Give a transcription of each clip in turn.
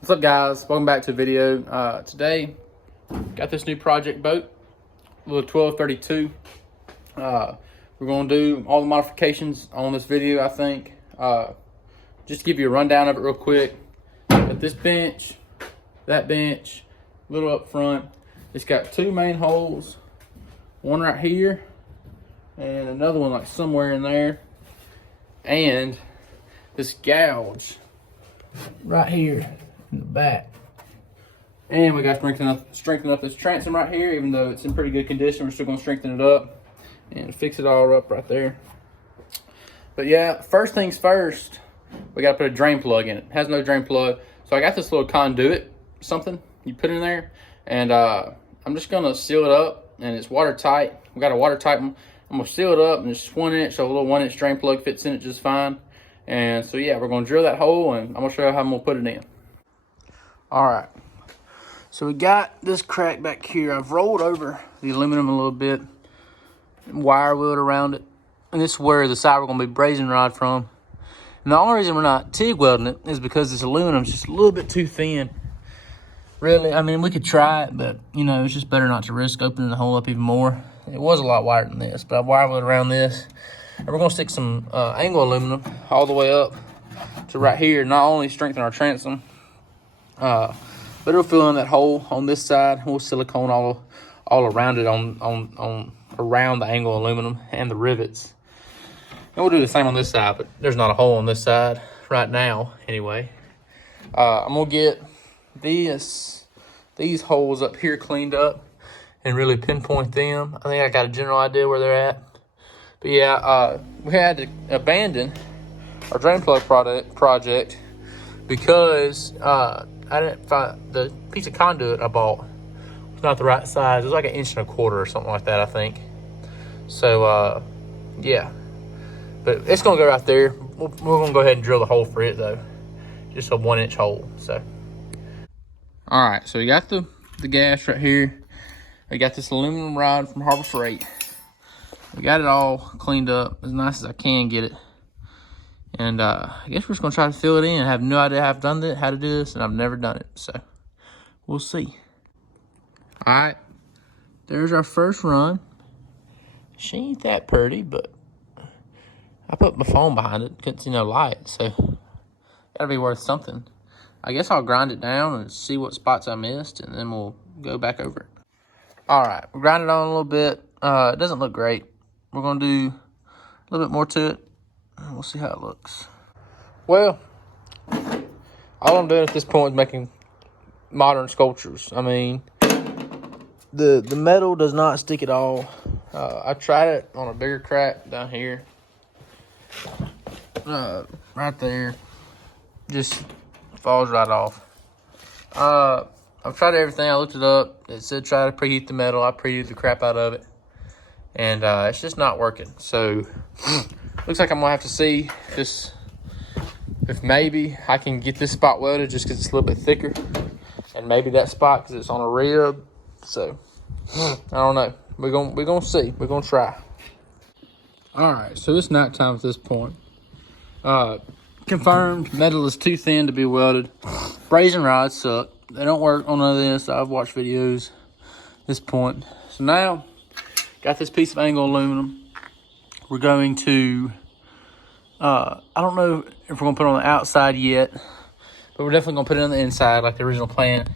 What's up, guys? Welcome back to a video. Today, got this new project boat, little 1232. We're going to do all the modifications on this video, I think. Just to give you a rundown of it real quick. Got this bench, that bench, a little up front. It's got two main holes, one right here, and another one like somewhere in there. And this gouge right here in the back. And we got to strengthen up this transom right here. Even though it's in pretty good condition, we're still going to strengthen it up and fix it all up right there. But yeah, first things first, we got to put a drain plug in it. It has no drain plug, so I got this little conduit, something you put in there, and I'm just going to seal it up, and it's watertight. We got a watertight one. I'm going to seal it up, and it's 1 inch, so a little 1 inch drain plug fits in it just fine. And so yeah, we're going to drill that hole, and I'm going to show you how I'm going to put it in. All right, so we got this crack back here. I've rolled over the aluminum a little bit, wire wheeled around it, and this is where the side we're going to be brazing rod from. And the only reason we're not TIG welding it is because this aluminum is just a little bit too thin. Really, I mean, we could try it, but you know, it's just better not to risk opening the hole up even more. It was a lot wider than this, but I've wire wheeled around this. And we're going to stick some angle aluminum all the way up to right here. Not only strengthen our transom, but it'll fill in that hole on this side. We'll silicone all around it around the angle aluminum and the rivets. And we'll do the same on this side, but there's not a hole on this side right now anyway. I'm going to get these holes up here cleaned up and really pinpoint them. I think I got a general idea where they're at. But yeah, we had to abandon our drain plug project because I didn't find the piece of conduit I bought was not the right size. It was like 1.25 inches or something like that, I think. So yeah, but it's gonna go right there. We're gonna go ahead and drill the hole for it though, just a 1 inch hole. So all right, so we got the gas right here. We got this aluminum rod from Harbor Freight. We got it all cleaned up as nice as I can get it. And I guess we're just going to try to fill it in. I have no idea how to do this, and I've never done it. So we'll see. All right, there's our first run. She ain't that pretty, but I put my phone behind it. Couldn't see no light, so got to be worth something. I guess I'll grind it down and see what spots I missed, and then we'll go back over it. All right, we'll grind it on a little bit. It doesn't look great. We're going to do a little bit more to it, and we'll see how it looks. Well, all I'm doing at this point is making modern sculptures. I mean, the metal does not stick at all. I tried it on a bigger crack down here. Right there. Just falls right off. I've tried everything. I looked it up. It said try to preheat the metal. I preheated the crap out of it. And it's just not working. So, looks like I'm going to have to see if maybe I can get this spot welded just because it's a little bit thicker. And maybe that spot because it's on a rib. So, I don't know. We're gonna see. We're going to try. Alright, so it's nighttime at this point. Confirmed, metal is too thin to be welded. Brazing rods suck. They don't work on none of this. I've watched videos at this point. So now, got this piece of angle aluminum. We're going to, I don't know if we're going to put it on the outside yet, but we're definitely going to put it on the inside like the original plan.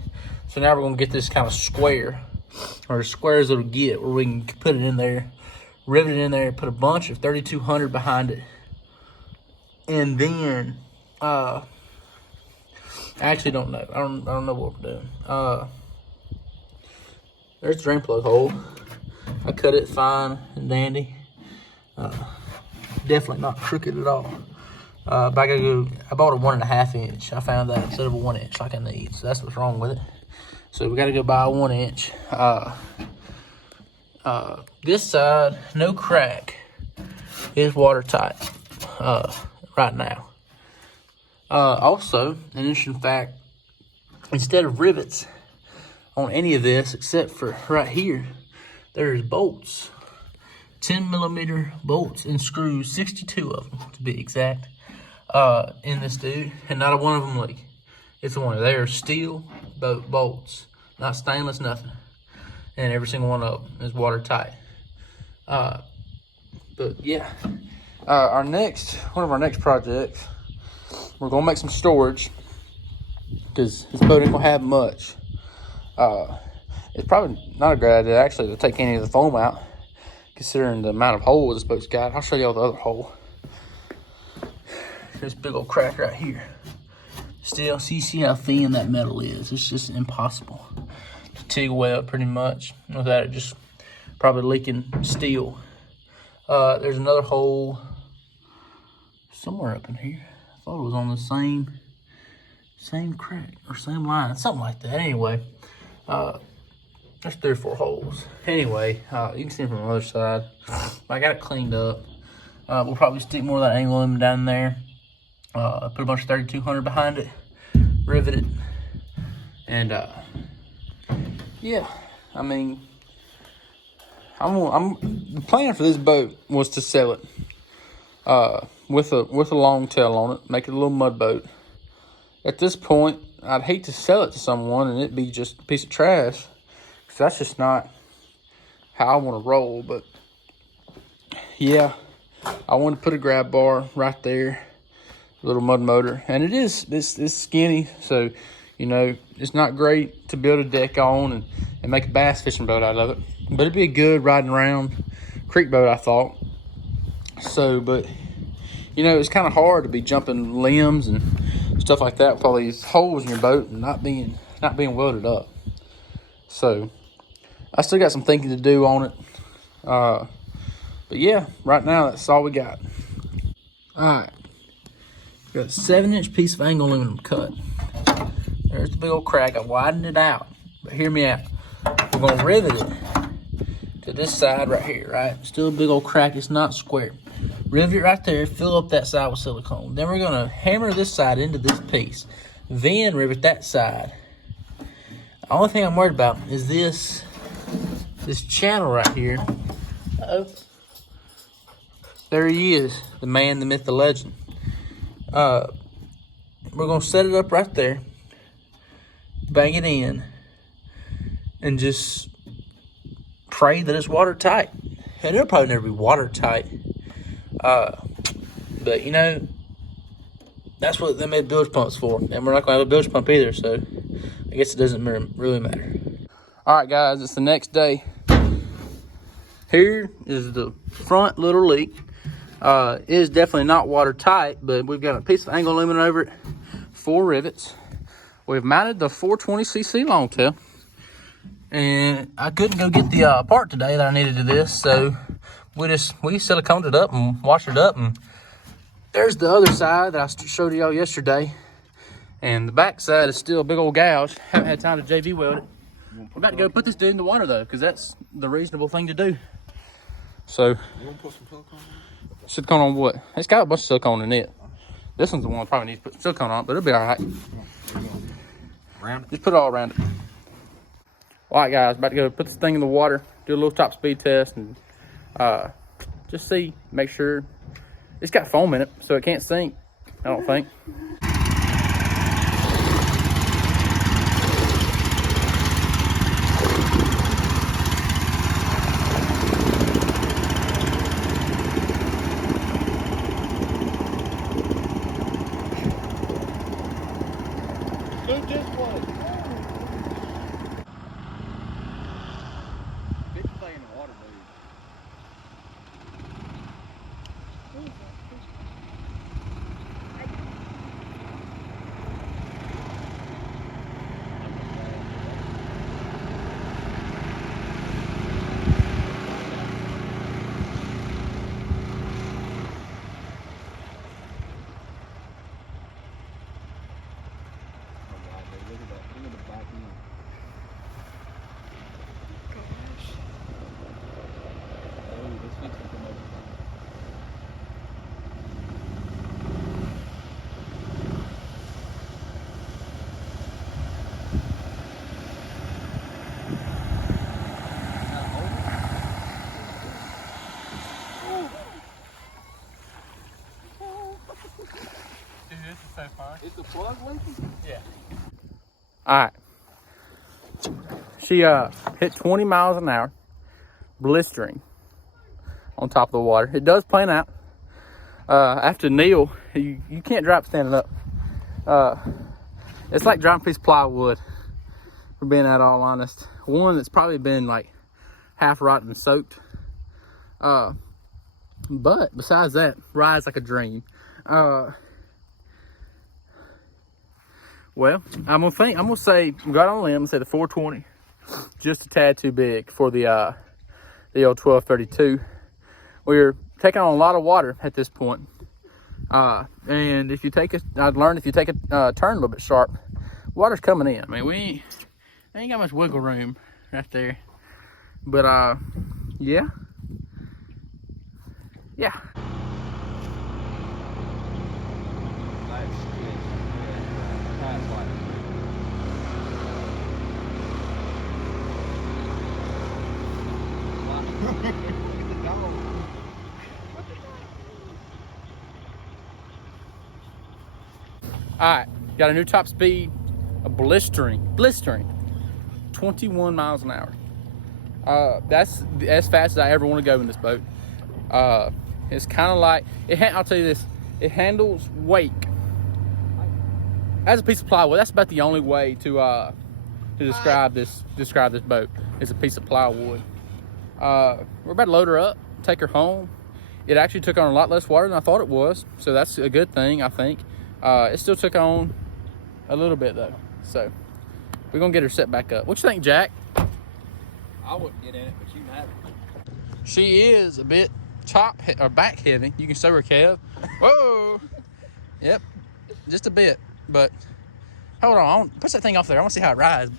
So now we're going to get this kind of square, or as square as it'll get, where we can put it in there, rivet it in there, put a bunch of 3200 behind it. And then, I actually don't know. I don't know what we're doing. There's the drain plug hole. I cut it fine and dandy. Definitely not crooked at all. But I bought a 1.5 inch. I found that instead of a 1 inch like I need. So that's what's wrong with it. So we got to go buy a 1 inch. This side, no crack, is watertight right now. Also, an interesting fact, instead of rivets on any of this except for right here, there's bolts, 10mm bolts and screws, 62 of them to be exact, in this dude, and not a one of them leak. It's one of their steel boat bolts, not stainless, nothing. And every single one of them is watertight. But yeah, one of our next projects, we're gonna make some storage because this boat ain't gonna have much. It's probably not a great idea actually to take any of the foam out, considering the amount of holes this boat's got. I'll show you all the other hole. This big old crack right here. Still, see how thin that metal is. It's just impossible to TIG weld pretty much without it just probably leaking steel. There's another hole somewhere up in here. I thought it was on the same crack or same line, something like that. Anyway, there's 3 or 4 holes. Anyway, you can see from the other side. I got it cleaned up. We'll probably stick more of that angle aluminum down there. Put a bunch of 3200 behind it, rivet it, and yeah. I mean, the plan for this boat was to sell it with a long tail on it, make it a little mud boat. At this point, I'd hate to sell it to someone and it be just a piece of trash, because that's just not how I want to roll. But yeah, I want to put a grab bar right there, little mud motor, and it's skinny, so you know it's not great to build a deck on and make a bass fishing boat out of it, but it'd be a good riding around creek boat, I thought. So, but you know, it's kind of hard to be jumping limbs and stuff like that with all these holes in your boat and not being welded up. So I still got some thinking to do on it, but yeah, right now that's all we got. All right. Got a 7-inch piece of angle aluminum cut. There's the big old crack. I widened it out, but hear me out. We're gonna rivet it to this side right here, right? Still a big old crack, it's not square. Rivet it right there, fill up that side with silicone. Then we're gonna hammer this side into this piece. Then rivet that side. The only thing I'm worried about is this channel right here. Uh-oh. There he is, the man, the myth, the legend. We're gonna set it up right there, bang it in, and just pray that it's watertight. And it'll probably never be watertight, but you know, that's what they made bilge pumps for, and we're not gonna have a bilge pump either, so I guess it doesn't really matter. All right, guys, it's the next day. Here is the front little leak. It is definitely not watertight, but we've got a piece of angle aluminum over it, 4 rivets. We've mounted the 420cc longtail, and I couldn't go get the part today that I needed to this, so we siliconed it up and washed it up, and there's the other side that I showed y'all yesterday, and the back side is still a big old gouge. Haven't had time to JV weld it. We're about to go put this dude in the water though, because that's the reasonable thing to do. So, you want to put some silicone on? Silicone on what? It's got a bunch of silicone in it. This one's the one that probably needs to put silicone on, but it'll be all right. Just put it all around it. All right, guys, about to go put this thing in the water, do a little top speed test, and just see, make sure it's got foam in it, so it can't sink, I don't think. Dude, this one. Bitch playing in the water, dude. Dude, this is so fun. Is the plug leaking? Yeah. All right. She hit 20 miles an hour, blistering on top of the water. It does plan out. After Neil, you can't drive standing up. It's like driving a piece of plywood, for being at all honest. One that's probably been like half rotten and soaked. But besides that, rides like a dream. Well, I'm gonna say, got on a limb and say the 420, just a tad too big for the old 1232. We're taking on a lot of water at this point. And if you take I'd learned if you take a turn a little bit sharp, water's coming in. I mean, we ain't got much wiggle room right there. But yeah. All right, got a new top speed, a blistering 21 miles an hour. That's as fast as I ever want to go in this boat. It's kind of like, I'll tell you this, it handles wake as a piece of plywood. That's about the only way to describe this boat. It's a piece of plywood. We're about to load her up, take her home. It actually took on a lot less water than I thought it was, so that's a good thing, I think. It still took on a little bit though, so we're gonna get her set back up. What you think, Jack? I wouldn't get in it, but you can have it. She is a bit back heavy. You can show her, Kev. Whoa. Yep, just a bit. But hold on, push that thing off there. I want to see how it rides.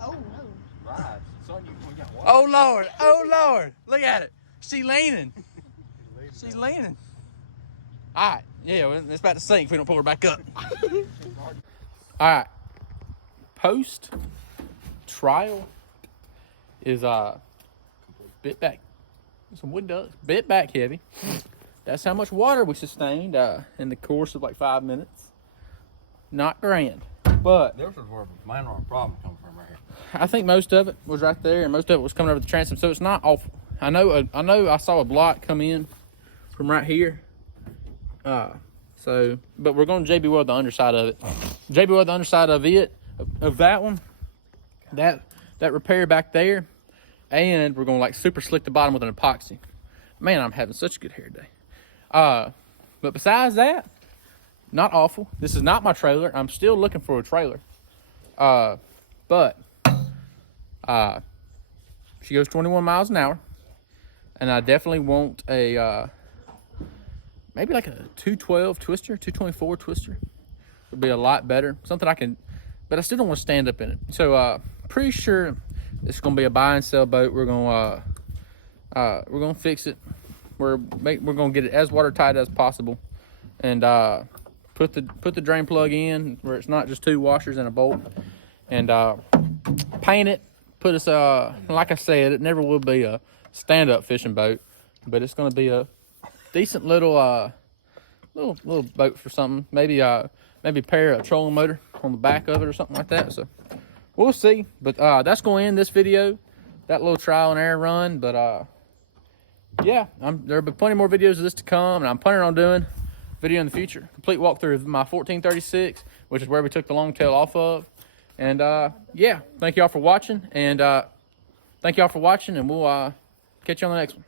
Oh no. Right. Son, we got water. Oh Lord, look at it. She's leaning. She's leaning. All right, yeah, well, it's about to sink if we don't pull her back up. All right, post trial is bit back. Some wood ducks, bit back heavy. That's how much water we sustained in the course of like 5 minutes. Not grand, but This is where minor problem comes from right here. I think most of it was right there, and most of it was coming over the transom, so it's not awful. I know I saw a block come in from right here. But we're going to JB weld the underside of it. JB weld the underside of it, of that one, that repair back there, and we're going to like super slick the bottom with an epoxy. Man, I'm having such a good hair day. But besides that, not awful. This is not my trailer. I'm still looking for a trailer. But she goes 21 miles an hour, and I definitely want a maybe like a 212 twister, 224 twister would be a lot better. Something I can, but I still don't want to stand up in it. So pretty sure it's gonna be a buy and sell boat. We're gonna fix it. We're gonna get it as watertight as possible, and put the drain plug in where it's not just 2 washers and a bolt, and paint it. Put us like I said, it never will be a stand-up fishing boat, but it's gonna be a decent little little boat for something. Maybe pair a trolling motor on the back of it or something like that. So we'll see. But that's gonna end this video, that little trial and error run. But yeah, there'll be plenty more videos of this to come, and I'm planning on doing a video in the future, complete walkthrough of my 1436, which is where we took the long tail off of. And yeah, thank y'all for watching, and we'll catch you on the next one.